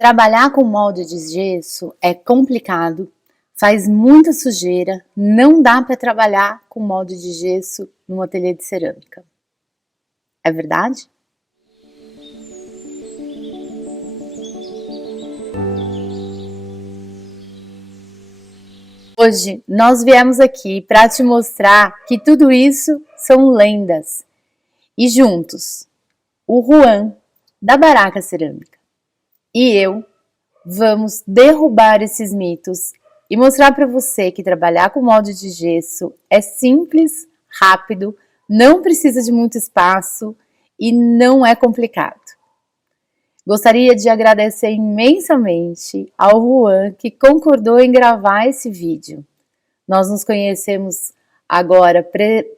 Trabalhar com molde de gesso é complicado, faz muita sujeira, não dá para trabalhar com molde de gesso num ateliê de cerâmica. É verdade? Hoje nós viemos aqui para te mostrar que tudo isso são lendas. E juntos, o Juan, da Baraca Cerâmica, e eu vamos derrubar esses mitos e mostrar para você que trabalhar com molde de gesso é simples, rápido, não precisa de muito espaço e não é complicado. Gostaria de agradecer imensamente ao Juan que concordou em gravar esse vídeo. Nós nos conhecemos agora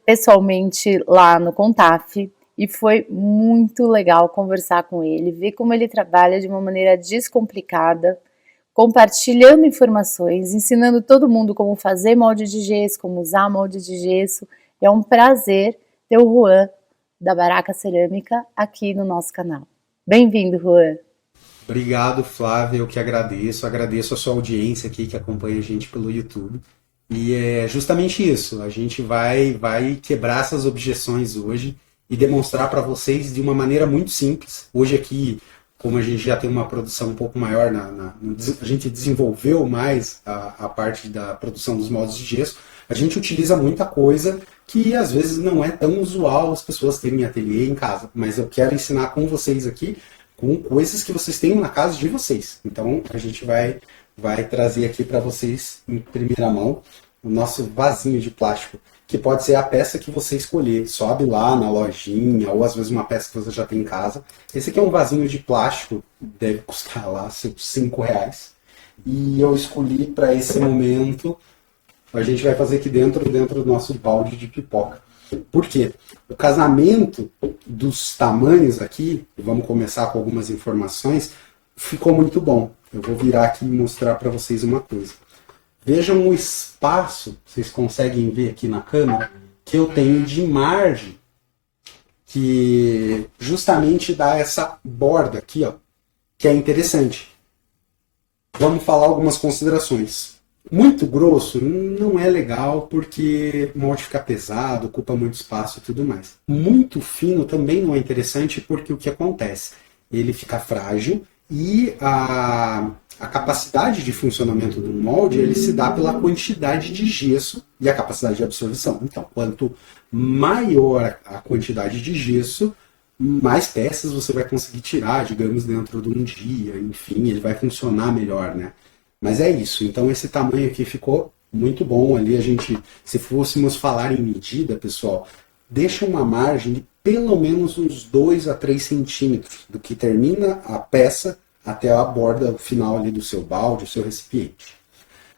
pessoalmente lá no Contaf e foi muito legal conversar com ele, ver como ele trabalha de uma maneira descomplicada, compartilhando informações, ensinando todo mundo como fazer molde de gesso, como usar molde de gesso. É um prazer ter o Juan da Baraca Cerâmica aqui no nosso canal. Bem-vindo, Juan. Obrigado, Flávia, eu que agradeço. Agradeço a sua audiência aqui que acompanha a gente pelo YouTube. E é justamente isso, a gente vai quebrar essas objeções hoje e demonstrar para vocês de uma maneira muito simples. Hoje aqui, como a gente já tem uma produção um pouco maior, a gente desenvolveu mais a parte da produção dos moldes de gesso, a gente utiliza muita coisa que às vezes não é tão usual as pessoas terem ateliê em casa. Mas eu quero ensinar com vocês aqui com coisas que vocês têm na casa de vocês. Então a gente vai trazer aqui para vocês em primeira mão o nosso vasinho de plástico, que pode ser a peça que você escolher. Sobe lá na lojinha, ou às vezes uma peça que você já tem em casa. Esse aqui é um vasinho de plástico, deve custar lá seus R$ 5. E eu escolhi para esse momento, a gente vai fazer aqui dentro do nosso balde de pipoca. Por quê? O casamento dos tamanhos aqui, vamos começar com algumas informações, ficou muito bom. Eu vou virar aqui e mostrar para vocês uma coisa. Vejam o espaço, vocês conseguem ver aqui na câmera, que eu tenho de margem, que justamente dá essa borda aqui, ó, que é interessante. Vamos falar algumas considerações. Muito grosso não é legal porque o molde fica pesado, ocupa muito espaço e tudo mais. Muito fino também não é interessante porque o que acontece? Ele fica frágil e a capacidade de funcionamento do molde ele se dá pela quantidade de gesso e a capacidade de absorção. Então, quanto maior a quantidade de gesso, mais peças você vai conseguir tirar, digamos, dentro de um dia, enfim, ele vai funcionar melhor, né? Mas é isso. Então esse tamanho aqui ficou muito bom ali. A gente, se fôssemos falar em medida, pessoal, deixa uma margem de pelo menos uns 2 a 3 centímetros do que termina a peça até a borda final ali do seu balde, do seu recipiente.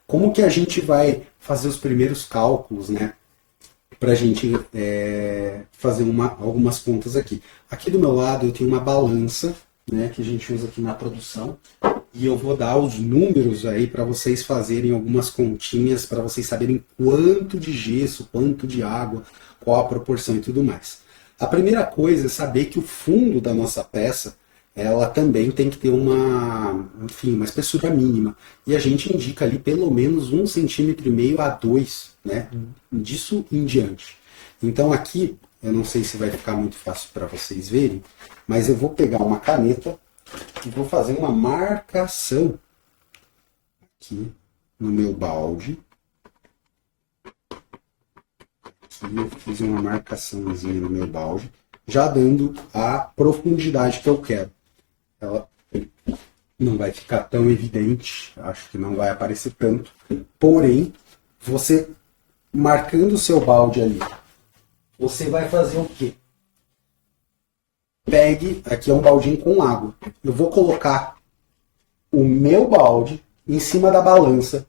Como que a gente vai fazer os primeiros cálculos, né? Para a gente fazer algumas contas aqui. Aqui do meu lado eu tenho uma balança, né, que a gente usa aqui na produção. E eu vou dar os números aí para vocês fazerem algumas continhas, para vocês saberem quanto de gesso, quanto de água, qual a proporção e tudo mais. A primeira coisa é saber que o fundo da nossa peça, ela também tem que ter uma espessura mínima. E a gente indica ali pelo menos 1,5 cm a 2, né? Disso em diante. Então aqui, eu não sei se vai ficar muito fácil para vocês verem, mas eu vou pegar uma caneta e vou fazer uma marcação aqui no meu balde. Aqui eu fiz uma marcaçãozinha no meu balde, já dando a profundidade que eu quero. Ela não vai ficar tão evidente, acho que não vai aparecer tanto. Porém, você marcando o seu balde ali, você vai fazer o quê? Pegue, aqui é um baldinho com água. Eu vou colocar o meu balde em cima da balança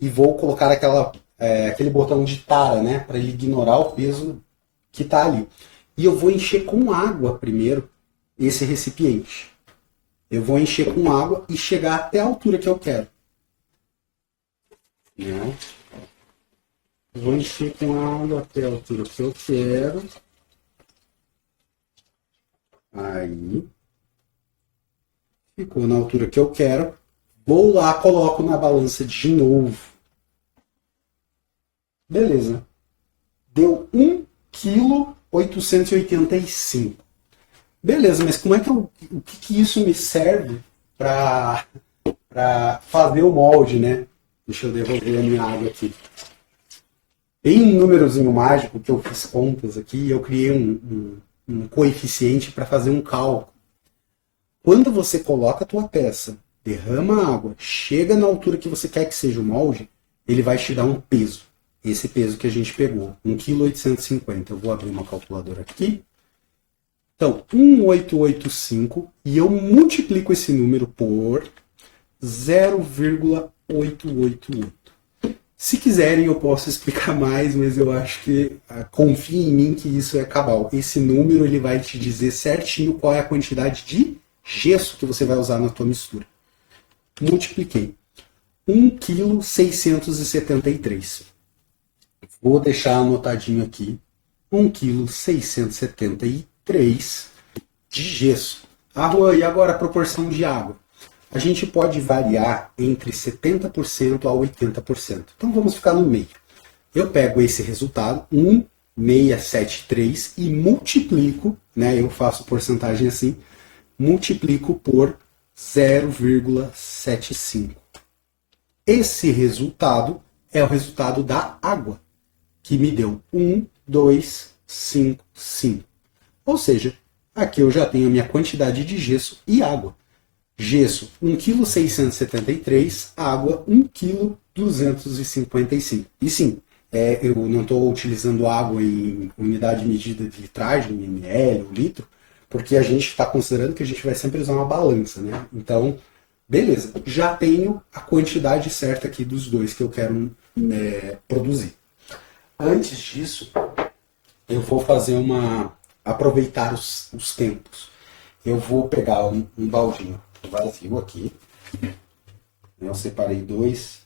e vou colocar aquele botão de tara, né, para ele ignorar o peso que está ali. E eu vou encher com água primeiro esse recipiente. Eu vou encher com água e chegar até a altura que eu quero. Né? Vou encher com água até a altura que eu quero. Aí. ficou na altura que eu quero. Vou lá, coloco na balança de novo. Beleza. Deu 1,885 kg. Beleza, mas como é que o que isso me serve para fazer o molde, né? Deixa eu devolver a minha água aqui. Tem um númerozinho mágico que eu fiz contas aqui e eu criei um coeficiente para fazer um cálculo. Quando você coloca a tua peça, derrama a água, chega na altura que você quer que seja o molde, ele vai te dar um peso. Esse peso que a gente pegou, 1,850 kg. Eu vou abrir uma calculadora aqui. Então, 1,885 e eu multiplico esse número por 0,888. Se quiserem, eu posso explicar mais, mas eu acho que confie em mim que isso é cabal. Esse número ele vai te dizer certinho qual é a quantidade de gesso que você vai usar na tua mistura. Multipliquei. 1,673 kg. Vou deixar anotadinho aqui. 1,673 kg de gesso. E agora a proporção de água? A gente pode variar entre 70% a 80%. Então vamos ficar no meio. Eu pego esse resultado, 1,673, e multiplico, né, eu faço porcentagem assim, multiplico por 0,75. Esse resultado é o resultado da água, que me deu 1,255. Ou seja, aqui eu já tenho a minha quantidade de gesso e água. Gesso 1,673 kg, água 1,255 kg. E sim, eu não estou utilizando água em unidade de medida de litragem, em ml ou litro, porque a gente está considerando que a gente vai sempre usar uma balança, né? Então, beleza, já tenho a quantidade certa aqui dos dois que eu quero produzir. Antes disso, eu vou fazer aproveitar os tempos. Eu vou pegar um baldinho vazio aqui. Eu separei dois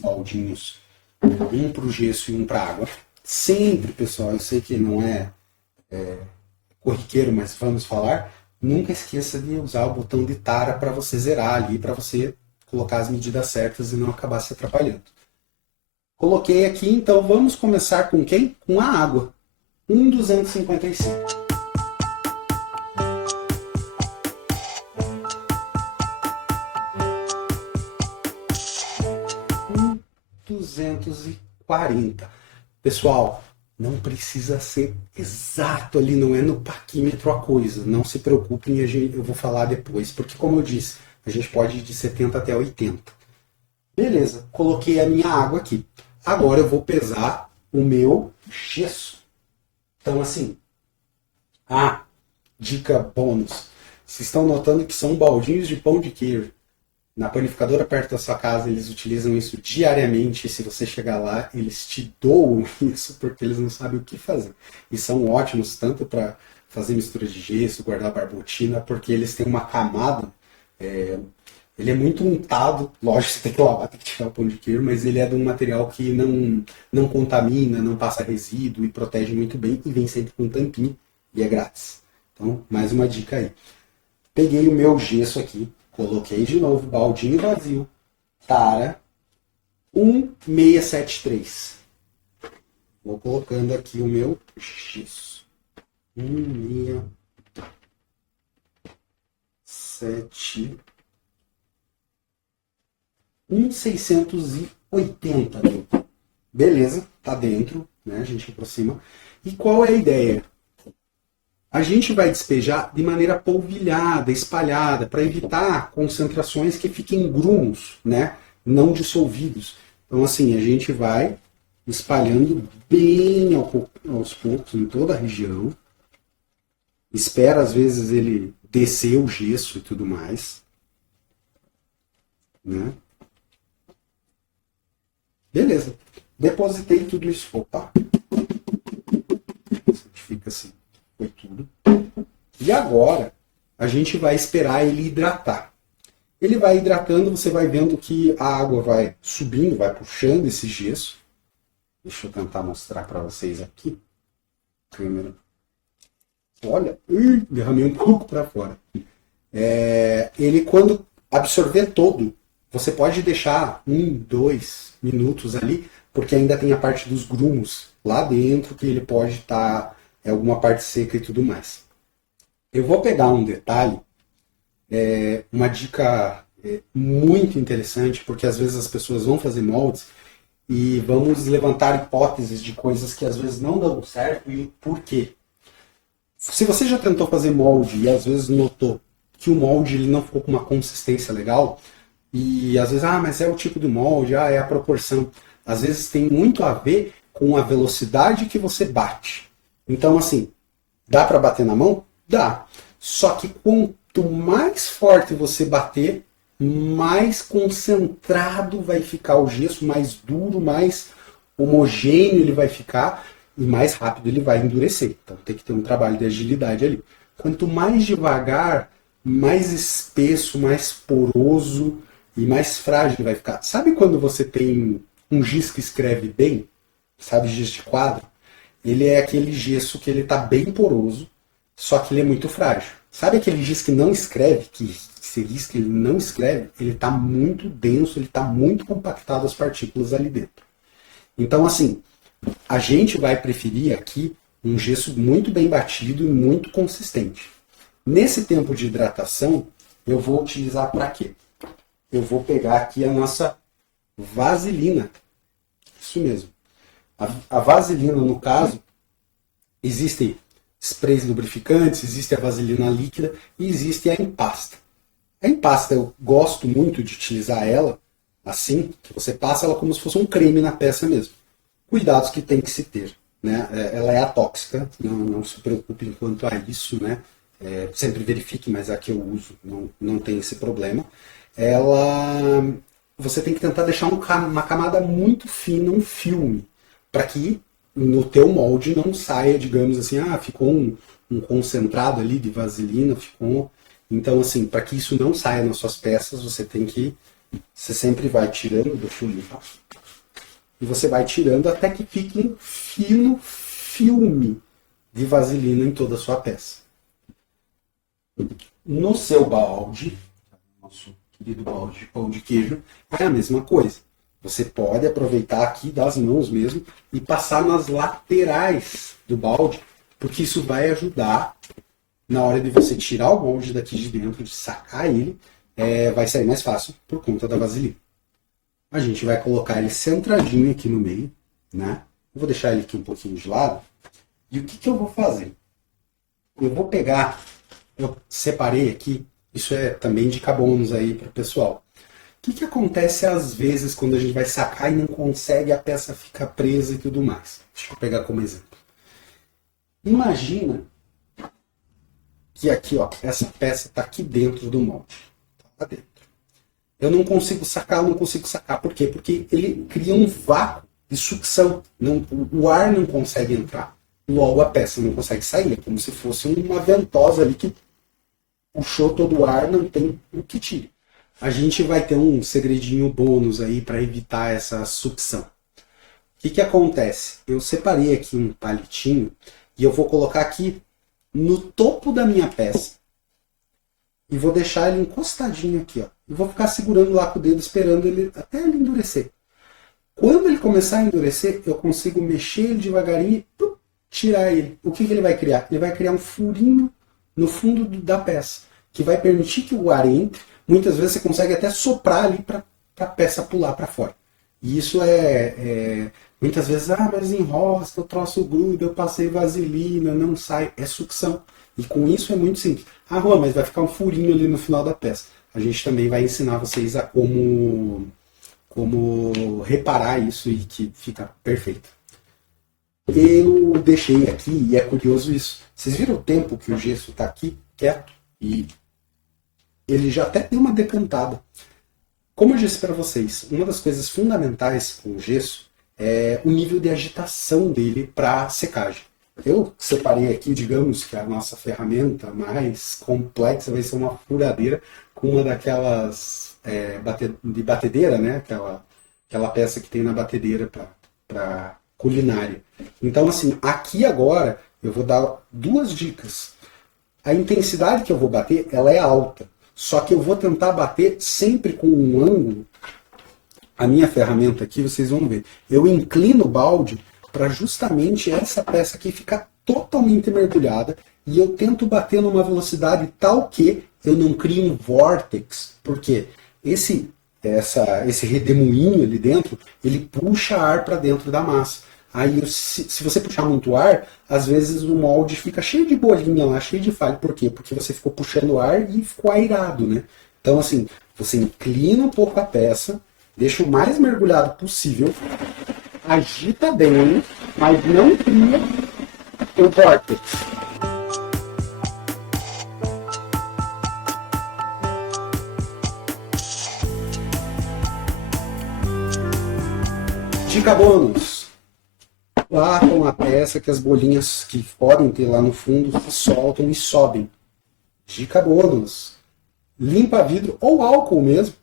baldinhos, um para o gesso e um para água. Sempre, pessoal, eu sei que não é corriqueiro, mas vamos falar, nunca esqueça de usar o botão de tara para você zerar ali, para você colocar as medidas certas e não acabar se atrapalhando. Coloquei aqui, então vamos começar com quem? Com a água. 1,255. 240. Pessoal, não precisa ser exato ali, não é no paquímetro a coisa. Não se preocupem, eu vou falar depois, porque como eu disse, a gente pode ir de 70 até 80. Beleza, coloquei a minha água aqui. Agora eu vou pesar o meu gesso. Então assim, dica bônus. Vocês estão notando que são baldinhos de pão de queijo. Na panificadora perto da sua casa, eles utilizam isso diariamente. E se você chegar lá, eles te doam isso porque eles não sabem o que fazer. E são ótimos tanto para fazer mistura de gesso, guardar barbotina, porque eles têm uma camada. Ele é muito untado, lógico, você tem que lavar, tem que tirar o pão de queijo, mas ele é de um material que não contamina, não passa resíduo e protege muito bem. E vem sempre com tampinha e é grátis. Então, mais uma dica aí. Peguei o meu gesso aqui. Coloquei de novo, baldinho vazio, tara, 1,673. Vou colocando aqui o meu gesso. 1,680. Beleza, tá dentro, né? A gente aproxima. E qual é a ideia? A gente vai despejar de maneira polvilhada, espalhada, para evitar concentrações que fiquem grumos, né? Não dissolvidos. Então, assim, a gente vai espalhando bem aos poucos em toda a região. Espera, às vezes, ele descer o gesso e tudo mais. Né? Beleza. Depositei tudo isso. Opa! Fica assim. Foi tudo. E agora, a gente vai esperar ele hidratar. Ele vai hidratando, você vai vendo que a água vai subindo, vai puxando esse gesso. Deixa eu tentar mostrar para vocês aqui. Câmera. Olha, derramei um pouco para fora. Ele, quando absorver todo, você pode deixar 1, 2 minutos ali, porque ainda tem a parte dos grumos lá dentro, que ele pode estar alguma parte seca e tudo mais. Eu vou pegar um detalhe, uma dica muito interessante, porque às vezes as pessoas vão fazer moldes e vamos levantar hipóteses de coisas que às vezes não dão certo e o porquê. Se você já tentou fazer molde e às vezes notou que o molde ele não ficou com uma consistência legal, e às vezes, mas é o tipo do molde, é a proporção. Às vezes tem muito a ver com a velocidade que você bate. Então, assim, dá para bater na mão? Dá. Só que quanto mais forte você bater, mais concentrado vai ficar o gesso, mais duro, mais homogêneo ele vai ficar e mais rápido ele vai endurecer. Então tem que ter um trabalho de agilidade ali. Quanto mais devagar, mais espesso, mais poroso e mais frágil ele vai ficar. Sabe quando você tem um giz que escreve bem? Sabe, giz de quadro? Ele é aquele gesso que ele está bem poroso, só que ele é muito frágil. Sabe aquele giz que não escreve, que se risca, ele não escreve? Ele está muito denso, ele está muito compactado as partículas ali dentro. Então, assim, a gente vai preferir aqui um gesso muito bem batido e muito consistente. Nesse tempo de hidratação, eu vou utilizar para quê? Eu vou pegar aqui a nossa vaselina. Isso mesmo. A vaselina, no caso, existem sprays lubrificantes, existe a vaselina líquida e existe a em pasta. A em pasta eu gosto muito de utilizar ela assim, que você passa ela como se fosse um creme na peça mesmo. Cuidados que tem que se ter, né? Ela é atóxica, não se preocupe quanto a isso, né? Sempre verifique, mas a que eu uso não tem esse problema. Você tem que tentar deixar uma camada muito fina, um filme, para que no teu molde não saia, digamos assim, ficou um concentrado ali de vaselina, ficou. Então, assim, para que isso não saia nas suas peças, você sempre vai tirando, deixa eu limpar, e você vai tirando até que fique um fino filme de vaselina em toda a sua peça. No seu balde, nosso querido balde de pão de queijo, é a mesma coisa. Você pode aproveitar aqui das mãos mesmo e passar nas laterais do balde, porque isso vai ajudar na hora de você tirar o molde daqui de dentro, de sacar ele, vai sair mais fácil por conta da vaselina. A gente vai colocar ele centradinho aqui no meio, né? Eu vou deixar ele aqui um pouquinho de lado. E o que eu vou fazer? Eu vou pegar, eu separei aqui, isso é também dica bônus aí para o pessoal. O que acontece às vezes quando a gente vai sacar e não consegue, a peça fica presa e tudo mais? Deixa eu pegar como exemplo. Imagina que aqui, ó, essa peça está aqui dentro do molde. Tá dentro. Eu não consigo sacar. Por quê? Porque ele cria um vácuo de sucção. O ar não consegue entrar. Logo a peça não consegue sair. É como se fosse uma ventosa ali que puxou todo o ar, não tem o que tire. A gente vai ter um segredinho bônus aí para evitar essa sucção. O que acontece? Eu separei aqui um palitinho e eu vou colocar aqui no topo da minha peça. E vou deixar ele encostadinho aqui, ó. E vou ficar segurando lá com o dedo, esperando ele até ele endurecer. Quando ele começar a endurecer, eu consigo mexer ele devagarinho e tirar ele. O que ele vai criar? Ele vai criar um furinho no fundo da peça, que vai permitir que o ar entre. Muitas vezes você consegue até soprar ali para a peça pular para fora. E isso muitas vezes, mas enrosca, o troço gruda, eu passei vaselina, não sai. É sucção. E com isso é muito simples. Juan, mas vai ficar um furinho ali no final da peça. A gente também vai ensinar vocês a como reparar isso e que fica perfeito. Eu deixei aqui, e é curioso isso. Vocês viram o tempo que o gesso está aqui, quieto? E ele já até deu uma decantada. Como eu disse para vocês, uma das coisas fundamentais com o gesso é o nível de agitação dele para secagem. Eu separei aqui, digamos que a nossa ferramenta mais complexa vai ser uma furadeira com uma daquelas de batedeira, né? Aquela peça que tem na batedeira para culinária. Então, assim, aqui agora eu vou dar duas dicas. A intensidade que eu vou bater, ela é alta. Só que eu vou tentar bater sempre com um ângulo. A minha ferramenta aqui, vocês vão ver. Eu inclino o balde para justamente essa peça aqui ficar totalmente mergulhada. E eu tento bater numa velocidade tal que eu não crio um vórtex. Porque esse redemoinho ali dentro, ele puxa ar para dentro da massa. Aí, se você puxar muito ar, às vezes o molde fica cheio de bolinha lá, cheio de falha. Por quê? Porque você ficou puxando ar e ficou airado, né? Então, assim, você inclina um pouco a peça, deixa o mais mergulhado possível, agita bem, mas não cria o vórtex. Dica bônus. Batam a peça que as bolinhas que podem ter lá no fundo se soltam e sobem. Dica bônus. Limpa vidro ou álcool mesmo,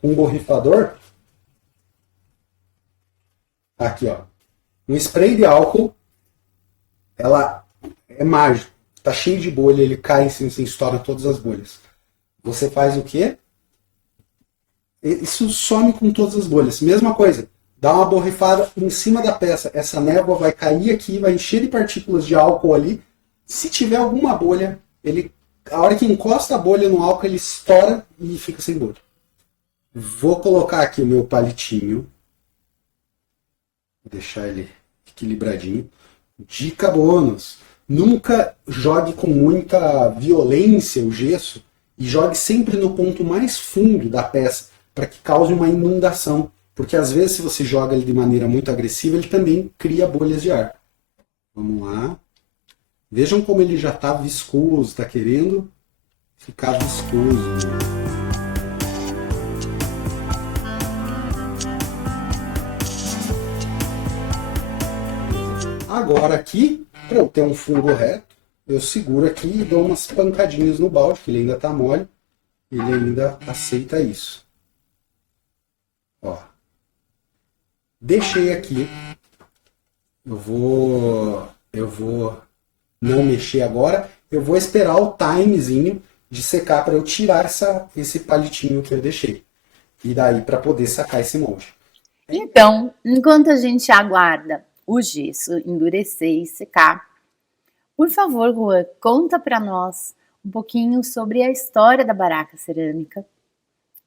com um borrifador. Aqui, ó. Um spray de álcool, ela é mágico. Tá cheio de bolha, ele cai em cima, você estoura todas as bolhas. Você faz o quê? Isso some com todas as bolhas. Mesma coisa. Dá uma borrifada em cima da peça. Essa névoa vai cair aqui, vai encher de partículas de álcool ali. Se tiver alguma bolha, a hora que encosta a bolha no álcool, ele estoura e fica sem bolha. Vou colocar aqui o meu palitinho. Vou deixar ele equilibradinho. Dica bônus. Nunca jogue com muita violência o gesso e jogue sempre no ponto mais fundo da peça para que cause uma inundação. Porque às vezes, se você joga ele de maneira muito agressiva, ele também cria bolhas de ar. Vamos lá. Vejam como ele já está viscoso, está querendo ficar viscoso. Agora aqui, para eu ter um fundo reto, eu seguro aqui e dou umas pancadinhas no balde, que ele ainda está mole. Ele ainda aceita isso. Ó. Deixei aqui. Eu vou não mexer agora. Eu vou esperar o timezinho de secar para eu tirar esse palitinho que eu deixei. E daí para poder sacar esse molde. Então, enquanto a gente aguarda o gesso endurecer e secar, por favor, Juan, conta para nós um pouquinho sobre a história da Baraca Cerâmica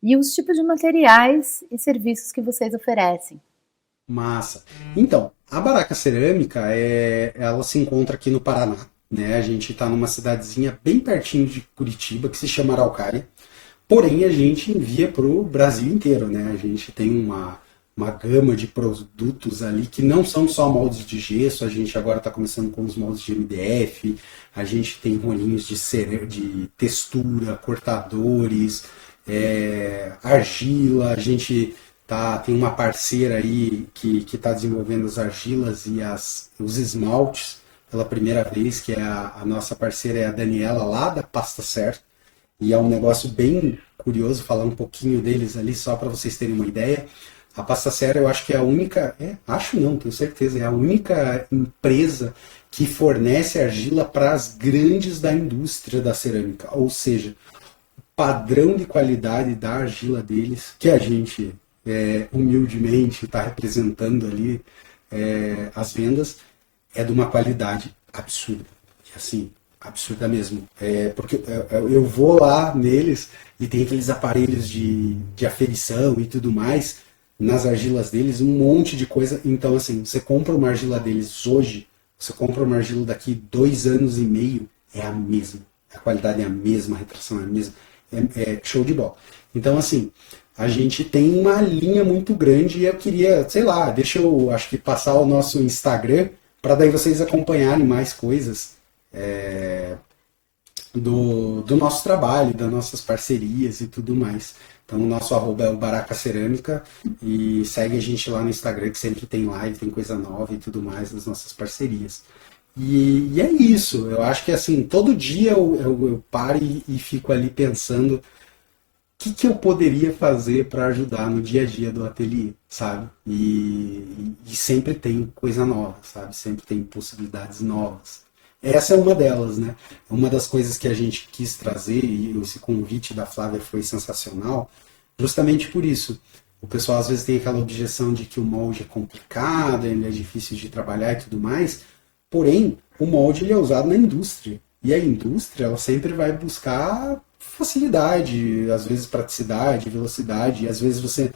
e os tipos de materiais e serviços que vocês oferecem. Massa. Então, a Baraca Cerâmica, ela se encontra aqui no Paraná, né? A gente está numa cidadezinha bem pertinho de Curitiba, que se chama Araucária. Porém, a gente envia para o Brasil inteiro, né? A gente tem uma gama de produtos ali que não são só moldes de gesso. A gente agora está começando com os moldes de MDF. A gente tem rolinhos de textura, cortadores, argila. A gente tem uma parceira aí que está desenvolvendo as argilas e os esmaltes pela primeira vez, que é a nossa parceira é a Daniela, lá da Pasta Certo. E é um negócio bem curioso, falar um pouquinho deles ali, só para vocês terem uma ideia. A Pasta Certo, eu acho que é a única, acho não, tenho certeza, é a única empresa que fornece argila para as grandes da indústria da cerâmica. Ou seja, o padrão de qualidade da argila deles, que a gente humildemente está representando ali as vendas, é de uma qualidade absurda. Assim, absurda mesmo. Porque eu vou lá neles e tem aqueles aparelhos de aferição e tudo mais, nas argilas deles, um monte de coisa. Então, assim, você compra uma argila deles hoje, você compra uma argila daqui 2 anos e meio, é a mesma. A qualidade é a mesma, a retração é a mesma. É show de bola. Então, assim, a gente tem uma linha muito grande e eu queria, sei lá, deixa eu, acho que passar o nosso Instagram para daí vocês acompanharem mais coisas do nosso trabalho, das nossas parcerias e tudo mais. Então o nosso arroba é o Baraca Cerâmica e segue a gente lá no Instagram que sempre tem live, tem coisa nova e tudo mais das nossas parcerias. E é isso, eu acho que assim, todo dia eu paro e fico ali pensando que eu poderia fazer para ajudar no dia a dia do ateliê, sabe? E sempre tem coisa nova, sabe? Sempre tem possibilidades novas. Essa é uma delas, né? Uma das coisas que a gente quis trazer, e esse convite da Flávia foi sensacional, justamente por isso. O pessoal às vezes tem aquela objeção de que o molde é complicado, ele é difícil de trabalhar e tudo mais, porém, o molde ele é usado na indústria. E a indústria, ela sempre vai buscar facilidade, às vezes praticidade, velocidade, e às vezes você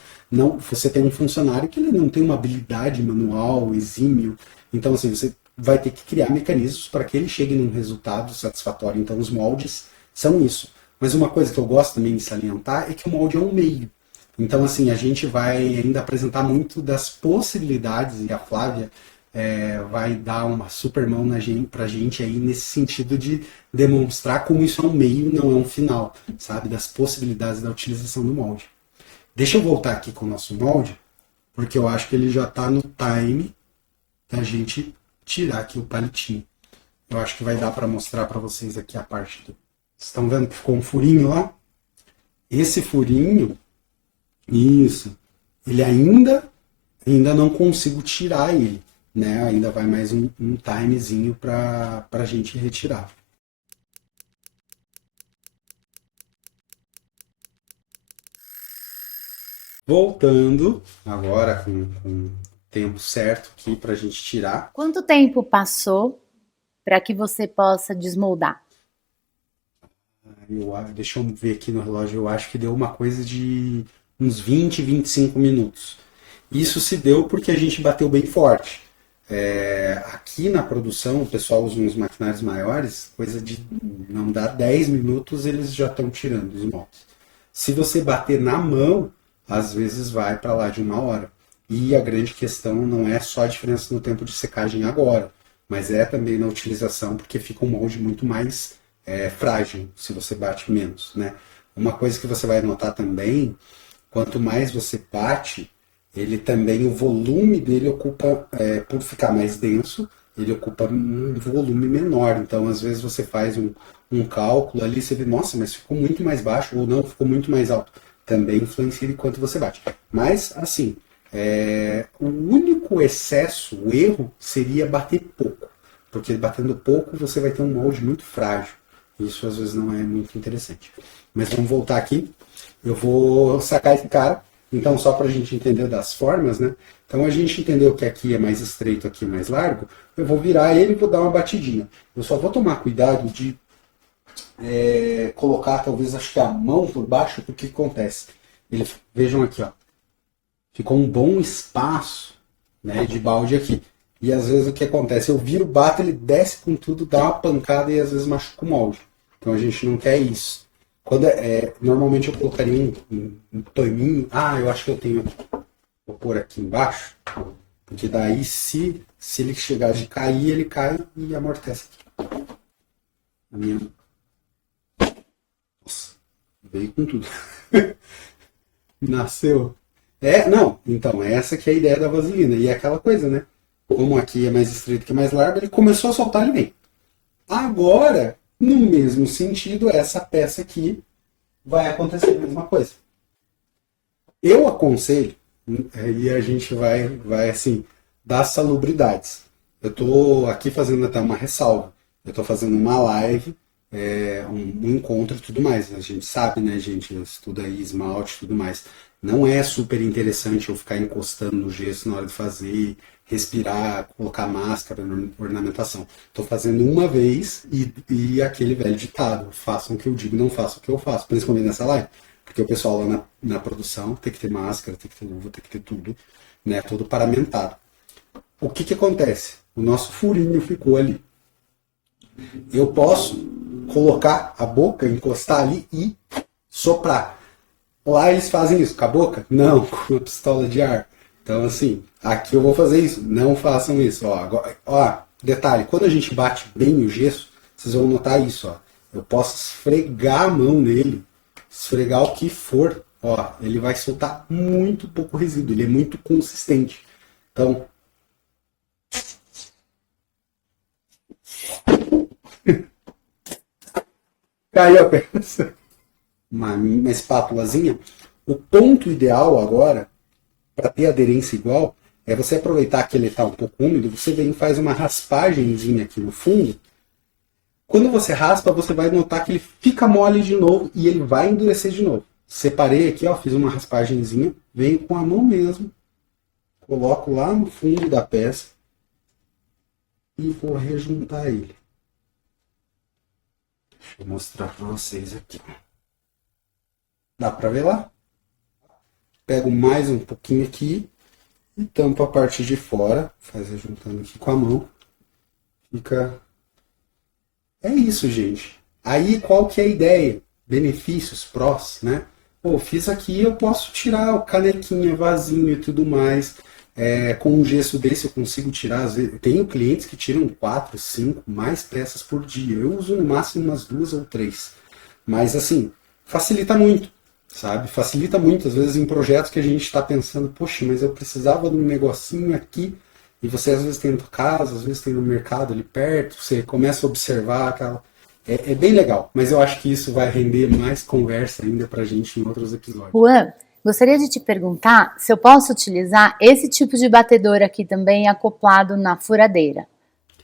tem um funcionário que ele não tem uma habilidade manual exímio, então assim, você vai ter que criar mecanismos para que ele chegue num resultado satisfatório. Então os moldes são isso. Mas uma coisa que eu gosto também de salientar é que o molde é um meio. Então, assim, a gente vai ainda apresentar muito das possibilidades, e a Flávia vai dar uma super mão pra gente aí nesse sentido de demonstrar como isso é um meio, não é um final, sabe? Das possibilidades da utilização do molde. Deixa eu voltar aqui com o nosso molde, porque eu acho que ele já está no time da gente tirar aqui o palitinho. Eu acho que vai dar para mostrar para vocês aqui a parte do... Vocês estão vendo que ficou um furinho lá? Esse furinho, isso, ele ainda não consigo tirar ele, né? Ainda vai mais um timezinho para a gente retirar. Voltando agora com o tempo certo aqui para a gente tirar. Quanto tempo passou para que você possa desmoldar? Deixa eu ver aqui no relógio, eu acho que deu uma coisa de uns 20, 25 minutos. Isso se deu porque a gente bateu bem forte. Aqui na produção, o pessoal usa uns maquinários maiores, coisa de não dá 10 minutos, eles já estão tirando os moldes. Se você bater na mão, às vezes vai para lá de 1 hora. E a grande questão não é só a diferença no tempo de secagem agora, mas é também na utilização, porque fica um molde muito mais frágil se você bate menos, né? Uma coisa que você vai notar também, quanto mais você bate, ele também, o volume dele ocupa, por ficar mais denso, ele ocupa um volume menor. Então, às vezes você faz um cálculo ali, você vê, nossa, mas ficou muito mais baixo, ou não, ficou muito mais alto. Também influencia em quanto você bate. Mas, assim, o único excesso, o erro, seria bater pouco. Porque batendo pouco, você vai ter um molde muito frágil. Isso, às vezes, não é muito interessante. Mas vamos voltar aqui. Eu vou sacar esse cara. Então, só para a gente entender das formas, né? Então, a gente entendeu que aqui é mais estreito, aqui é mais largo. Eu vou virar ele e vou dar uma batidinha. Eu só vou tomar cuidado de colocar, talvez, acho que a mão por baixo, porque o que acontece? Vejam aqui, ó. Ficou um bom espaço, né, de balde aqui. E às vezes o que acontece? Eu viro, bato, ele desce com tudo, dá uma pancada e às vezes machuca o molde. Então a gente não quer isso. Normalmente eu colocaria um paninho. Eu acho que eu tenho. Vou pôr aqui embaixo. Porque daí se ele chegar de cair, ele cai e amortece aqui. A minha... Nossa, veio com tudo. Nasceu. Não, então, essa que é a ideia da vaselina. E é aquela coisa, né? Como aqui é mais estreito que mais largo, ele começou a soltar, ele vem. Agora, no mesmo sentido, essa peça aqui vai acontecer a mesma coisa. Eu aconselho, e a gente vai assim, dar salubridades. Eu estou aqui fazendo até uma ressalva. Eu estou fazendo uma live, um encontro e tudo mais. A gente sabe, né, gente? Estuda aí esmalte e tudo mais. Não é super interessante eu ficar encostando no gesso na hora de fazer, respirar, colocar máscara, ornamentação. Estou fazendo uma vez e aquele velho ditado, façam o que eu digo, não façam o que eu faço, principalmente nessa live. Porque o pessoal lá na produção tem que ter máscara, tem que ter luva, tem que ter tudo, né? Tudo paramentado. O que acontece? O nosso furinho ficou ali. Eu posso colocar a boca, encostar ali e soprar. Lá eles fazem isso com a boca? Não, com a pistola de ar. Então, assim, aqui eu vou fazer isso. Não façam isso. Detalhe, quando a gente bate bem o gesso, vocês vão notar isso. Eu posso esfregar a mão nele, esfregar o que for. Ele vai soltar muito pouco resíduo. Ele é muito consistente. Então... Caiu a peça. Uma espátulazinha. O ponto ideal agora, para ter aderência igual, é você aproveitar que ele está um pouco úmido, você vem e faz uma raspagemzinha aqui no fundo, Quando você raspa, você vai notar que ele fica mole de novo e ele vai endurecer de novo. Separei aqui, ó, fiz uma raspagenzinha, venho com a mão mesmo, coloco lá no fundo da peça e vou rejuntar ele. Deixa eu mostrar para vocês aqui. Dá para ver lá? Pego mais um pouquinho aqui e tampo a parte de fora, fazer juntando aqui com a mão. Fica... É isso, gente. Aí qual que é a ideia? Benefícios, prós, né? Pô, fiz aqui, eu posso tirar o canequinha, vasinho e tudo mais. Com um gesso desse eu consigo tirar, às vezes, tenho clientes que tiram 4, 5, mais peças por dia. Eu uso no máximo umas 2 ou 3. Mas assim, facilita muito, sabe? Facilita muito, às vezes, em projetos que a gente está pensando, poxa, mas eu precisava de um negocinho aqui, e você às vezes tem na tua casa, às vezes tem no mercado ali perto, você começa a observar aquela... É bem legal, mas eu acho que isso vai render mais conversa ainda pra gente em outros episódios. Juan, gostaria de te perguntar se eu posso utilizar esse tipo de batedor aqui também acoplado na furadeira.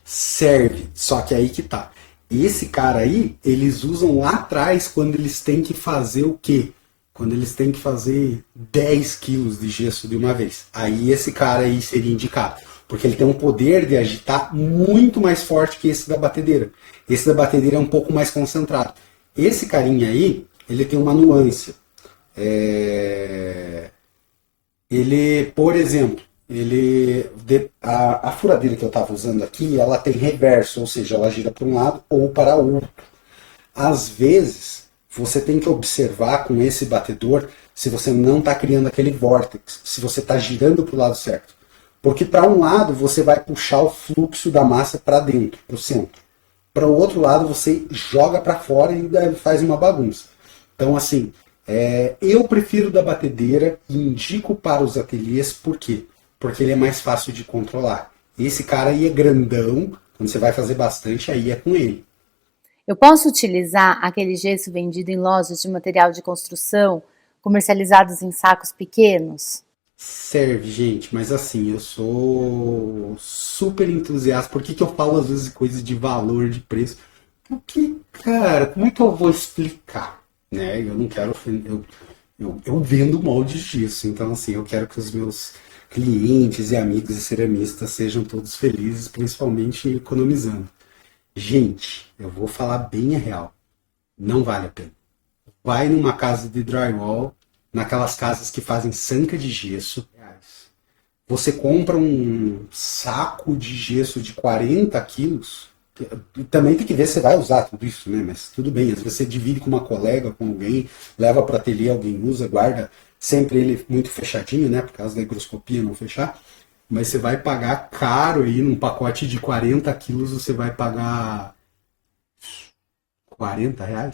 Serve, só que aí que tá. Esse cara aí, eles usam lá atrás quando eles têm que fazer o quê? Quando eles têm que fazer 10 quilos de gesso de uma vez. Aí esse cara aí seria indicado. Porque ele tem um poder de agitar muito mais forte que esse da batedeira. Esse da batedeira é um pouco mais concentrado. Esse carinha aí, ele tem uma nuance. Ele, por exemplo, a furadeira que eu estava usando aqui, ela tem reverso, ou seja, ela gira para um lado ou para o outro. Às vezes, você tem que observar com esse batedor se você não está criando aquele vórtex, se você está girando para o lado certo. Porque para um lado você vai puxar o fluxo da massa para dentro, para o centro. Para o outro lado você joga para fora e faz uma bagunça. Então assim, eu prefiro da batedeira e indico para os ateliês, por quê? Porque ele é mais fácil de controlar. Esse cara aí é grandão, quando você vai fazer bastante, aí é com ele. Eu posso utilizar aquele gesso vendido em lojas de material de construção, comercializados em sacos pequenos? Serve, gente, mas assim, eu sou super entusiasta. Por que que eu falo às vezes coisas de valor, de preço? Porque, cara, como é que eu vou explicar? Né? Eu não quero ofender, eu vendo molde disso, então assim, eu quero que os meus clientes e amigos e ceramistas sejam todos felizes, principalmente economizando. Gente, eu vou falar bem a real, não vale a pena. Vai numa casa de drywall, naquelas casas que fazem sanca de gesso. Você compra um saco de gesso de 40 quilos. Também tem que ver se você vai usar tudo isso, né? Mas tudo bem, às vezes você divide com uma colega, com alguém, leva para ateliê, alguém usa, guarda sempre ele muito fechadinho, né? Por causa da higroscopia não fechar. Mas você vai pagar caro aí, num pacote de 40 quilos, você vai pagar R$ 40.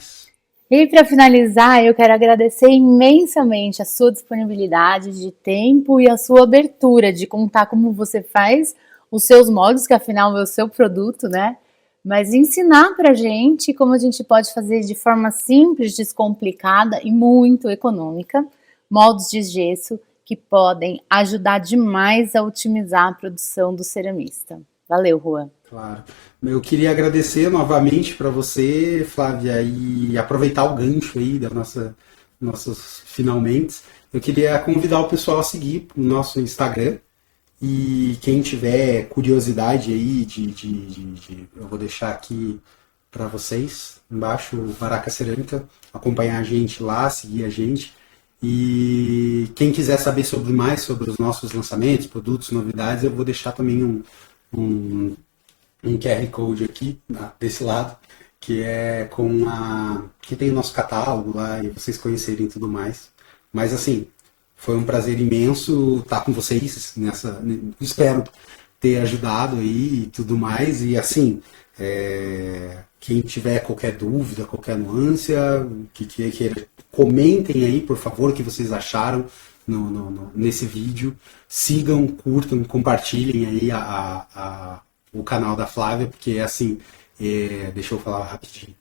E para finalizar, eu quero agradecer imensamente a sua disponibilidade de tempo e a sua abertura de contar como você faz os seus moldes, que afinal é o seu produto, né? Mas ensinar para a gente como a gente pode fazer de forma simples, descomplicada e muito econômica moldes de gesso que podem ajudar demais a otimizar a produção do ceramista. Valeu, Juan. Claro. Eu queria agradecer novamente para você, Flávia, e aproveitar o gancho aí da nossos finalmente. Eu queria convidar o pessoal a seguir o nosso Instagram. E quem tiver curiosidade aí eu vou deixar aqui para vocês embaixo o Baraca Cerâmica, acompanhar a gente lá, seguir a gente. E quem quiser saber mais sobre os nossos lançamentos, produtos, novidades, eu vou deixar também um QR Code aqui desse lado, que é que tem o nosso catálogo lá e vocês conhecerem tudo mais. Mas assim, foi um prazer imenso estar com vocês nessa. Espero ter ajudado aí e tudo mais. E assim, quem tiver qualquer dúvida, qualquer nuance, comentem aí, por favor, o que vocês acharam nesse vídeo. Sigam, curtam, compartilhem aí o canal da Flávia, porque assim, deixa eu falar rapidinho.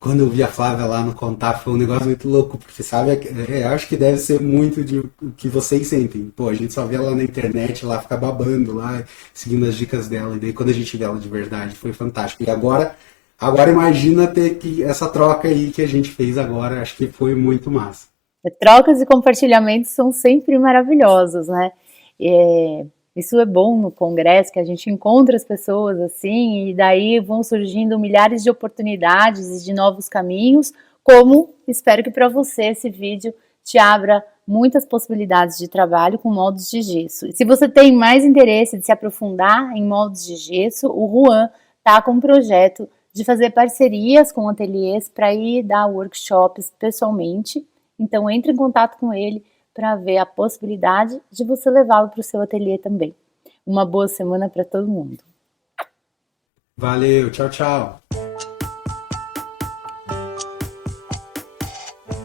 Quando eu vi a Flávia lá no contato, foi um negócio muito louco, porque sabe, eu acho que deve ser muito de o que vocês sentem. Pô, a gente só vê ela na internet, lá fica babando lá, seguindo as dicas dela, e daí quando a gente vê ela de verdade, foi fantástico. E agora, Agora imagina ter que essa troca aí que a gente fez agora, acho que foi muito massa. Trocas e compartilhamentos são sempre maravilhosos, né? É, isso é bom no congresso, que a gente encontra as pessoas assim, e daí vão surgindo milhares de oportunidades e de novos caminhos, como espero que para você esse vídeo te abra muitas possibilidades de trabalho com moldes de gesso. E se você tem mais interesse de se aprofundar em moldes de gesso, o Juan está com um projeto de fazer parcerias com ateliês para ir dar workshops pessoalmente. Então entre em contato com ele para ver a possibilidade de você levá-lo para o seu ateliê também. Uma boa semana para todo mundo. Valeu, tchau, tchau.